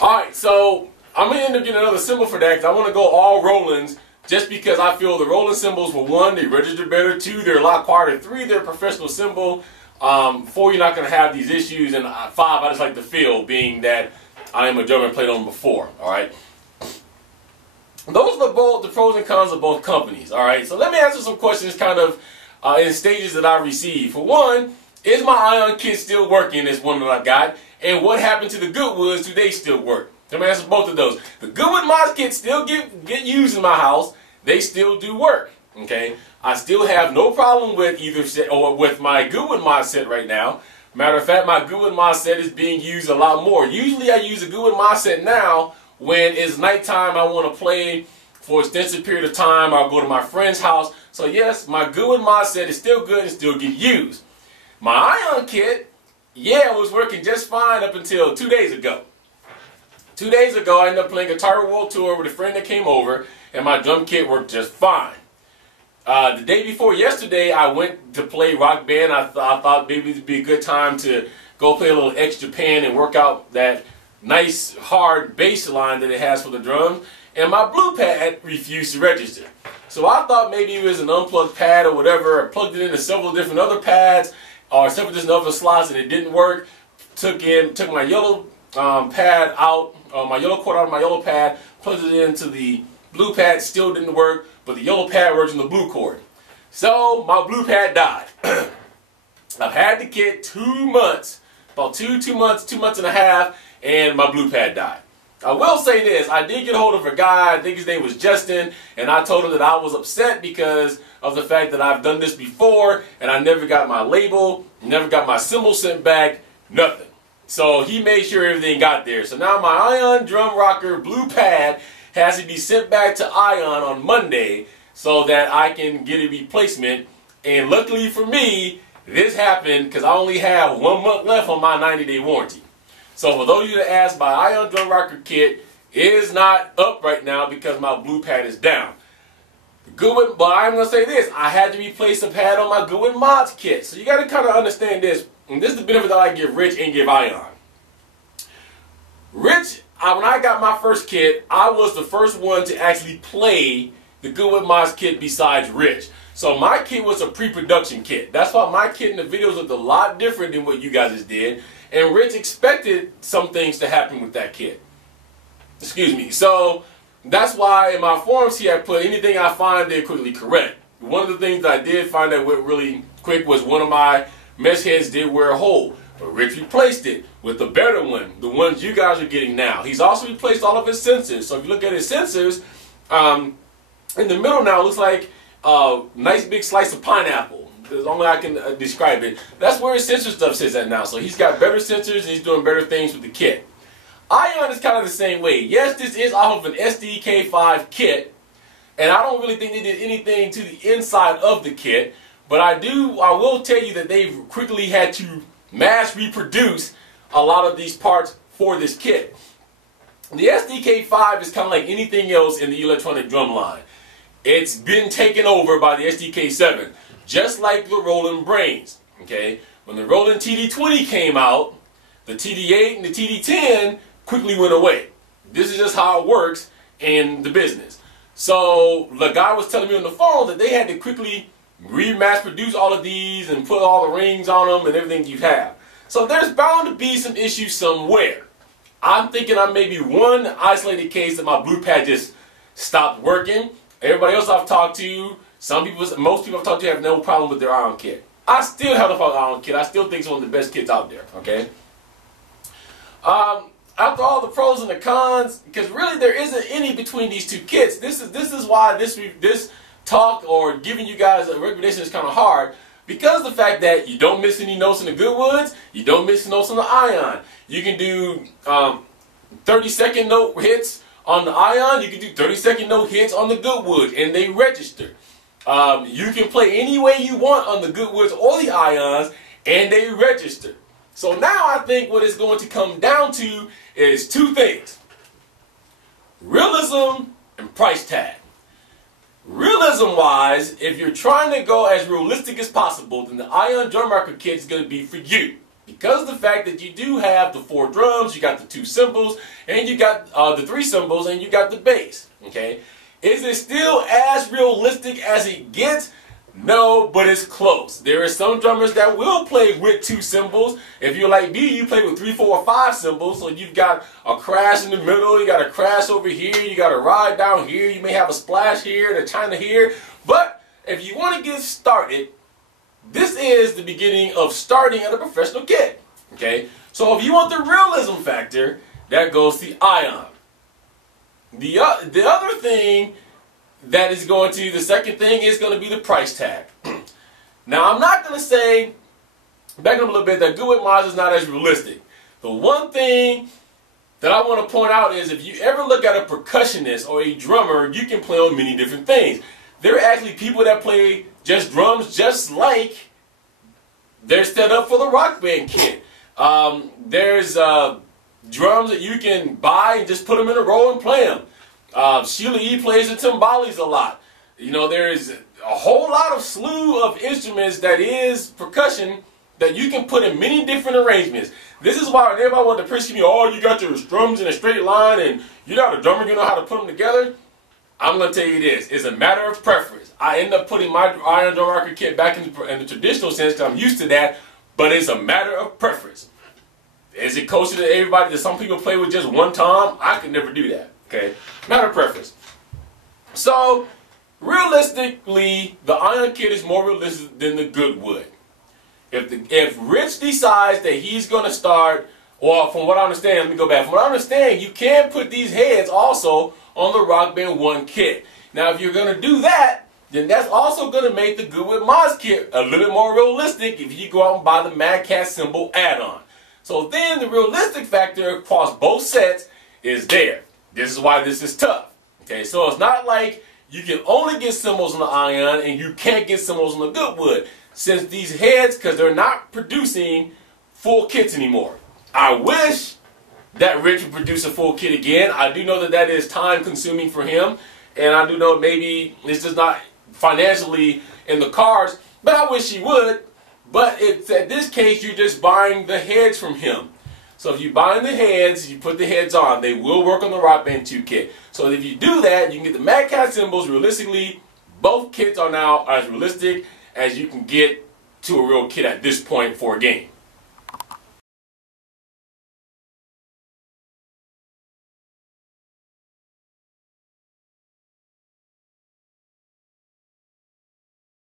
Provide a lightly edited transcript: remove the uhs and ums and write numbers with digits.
Alright, so I'm going to end up getting another cymbal for that because I want to go all Rolands just because I feel the Roland cymbals, for one, they register better, two, they're a lot quieter, three, they're a professional cymbal, four, you're not going to have these issues, and five, I just like the feel, being that I am a drummer and played on them before. Alright, those are the pros and cons of both companies. Alright, so let me answer some questions kind of in stages that I received. For one, is my Ion kit still working, this one that I got? And what happened to the GoodWoods? Do they still work? Let me answer both of those. The GoodWoods mods kits still get used in my house. They still do work. Okay, I still have no problem with either set or with my GoodWoods mod set right now. Matter of fact, my GoodWoods mod set is being used a lot more. Usually, I use a GoodWoods mod set now when it's nighttime. I want to play for an extensive period of time. I'll go to my friend's house. So yes, my GoodWoods mod set is still good and still get used. My Ion kit, yeah, it was working just fine up until 2 days ago. 2 days ago, I ended up playing Guitar World Tour with a friend that came over, and my drum kit worked just fine. The day before yesterday, I went to play Rock Band. I thought maybe it'd be a good time to go play a little X Japan and work out that nice, hard bass line that it has for the drums, and my blue pad refused to register. So I thought maybe it was an unplugged pad or whatever. I plugged it into several different other pads, or several different other slots, and it didn't work. Took my yellow pad out, my yellow cord out of my yellow pad, plugged it into the blue pad, still didn't work, but the yellow pad works on the blue cord. So my blue pad died. I've had the kit 2 months, about two months and a half, and my blue pad died. I will say this, I did get a hold of a guy, I think his name was Justin, and I told him that I was upset because of the fact that I've done this before, and I never got my label, never got my cymbal sent back, nothing. So he made sure everything got there. So now my Ion Drum Rocker blue pad has to be sent back to Ion on Monday so that I can get a replacement. And luckily for me, this happened because I only have 1 month left on my 90-day warranty. So for those of you that asked, my Ion Drum Rocker kit is not up right now because my blue pad is down. GoodWoods, but I'm going to say this, I had to replace the pad on my GoodWoods mods kit. So you got to kind of understand this. And this is the benefit that I give Rich and give Ion. Rich, when I got my first kit, I was the first one to actually play the GoodWoods mods kit besides Rich. So my kit was a pre-production kit. That's why my kit in the videos looked a lot different than what you guys did. And Rich expected some things to happen with that kit. Excuse me. So that's why in my forums here I put anything I find they're quickly correct. One of the things that I did find that went really quick was one of my mesh heads did wear a hole. But Rich replaced it with a better one, the ones you guys are getting now. He's also replaced all of his sensors. So if you look at his sensors, in the middle now it looks like a nice big slice of pineapple. There's only I can describe it. That's where his sensor stuff sits at now. So he's got better sensors and he's doing better things with the kit. Ion is kind of the same way. Yes, this is off of an SDK5 kit, and I don't really think they did anything to the inside of the kit, but I will tell you that they've quickly had to mass reproduce a lot of these parts for this kit. The SDK5 is kind of like anything else in the electronic drum line. It's been taken over by the SDK7, just like the Roland Brains. Okay, when the Roland TD20 came out, the TD8 and the TD10 quickly went away. This is just how it works in the business. So the guy was telling me on the phone that they had to quickly mass produce all of these and put all the rings on them and everything you have. So there's bound to be some issues somewhere. I'm thinking I may be one isolated case that my blue pad just stopped working. Everybody else I've talked to, most people I've talked to have no problem with their Ion kit. I still have a problem with Ion kit. I still think it's one of the best kits out there. Okay. After all the pros and the cons, because really there isn't any between these two kits. This is why this talk or giving you guys a recommendation is kind of hard, because of the fact that you don't miss any notes in the GoodWoods, you don't miss notes on the Ion. You can do 30-second note hits on the Ion. You can do 30-second note hits on the GoodWoods, and they register. You can play any way you want on the GoodWoods or the Ions, and they register. So now I think what it's going to come down to is two things: realism and price tag. Realism-wise, if you're trying to go as realistic as possible, then the Ion Drum Rocker kit is going to be for you. because of the fact that you do have the 4 drums, you got the 2 cymbals, and you got the 3 cymbals, and you got the bass. Okay, is it still as realistic as it gets? No, but it's close. There are some drummers that will play with 2 cymbals. If you're like me, you play with 3, 4, or 5 cymbals. So you've got a crash in the middle, you got a crash over here, you got a ride down here, you may have a splash here and a china here. But if you want to get started, this is the beginning of starting at a professional kit. Okay, so if you want the realism factor, that goes to Ion. The other thing that is going to, the second thing is going to be the price tag. Now, I'm not going to say, backing up a little bit, that GoodWoods mods is not as realistic. The one thing that I want to point out is if you ever look at a percussionist or a drummer, you can play on many different things. There are actually people that play just drums just like they're set up for the Rock Band kit. There's drums that you can buy and just put them in a row and play them. Sheila E. plays the timbales a lot. You know, there is a whole lot of slew of instruments that is percussion that you can put in many different arrangements. This is why everybody wants to preach me, oh, you got your drums in a straight line and you're not a drummer, you know how to put them together. I'm going to tell you this, it's a matter of preference. I end up putting my iron drum rocker kit back in the traditional sense because I'm used to that, but it's a matter of preference. Is it kosher to everybody that some people play with just one tom? I could never do that. Okay, matter of preference. So, realistically, the Ion kit is more realistic than the GoodWoods. If Rich decides that he's going to start, or from what I understand, let me go back. From what I understand, you can put these heads also on the Rock Band 1 kit. Now, if you're going to do that, then that's also going to make the GoodWoods mods kit a little bit more realistic if you go out and buy the Mad Cat cymbal add-on. So then the realistic factor across both sets is there. This is why this is tough. Okay, so it's not like you can only get cymbals on the Ion and you can't get cymbals on the GoodWoods. Since these heads, because they're not producing full kits anymore. I wish that Rich would produce a full kit again. I do know that that is time consuming for him. And I do know maybe it's just not financially in the cards. But I wish he would. But it's, at this case, you're just buying the heads from him. So if you buy the heads, you put the heads on, they will work on the Rock Band 2 kit. So if you do that, you can get the Mad Cat cymbals realistically. Both kits are now as realistic as you can get to a real kit at this point for a game.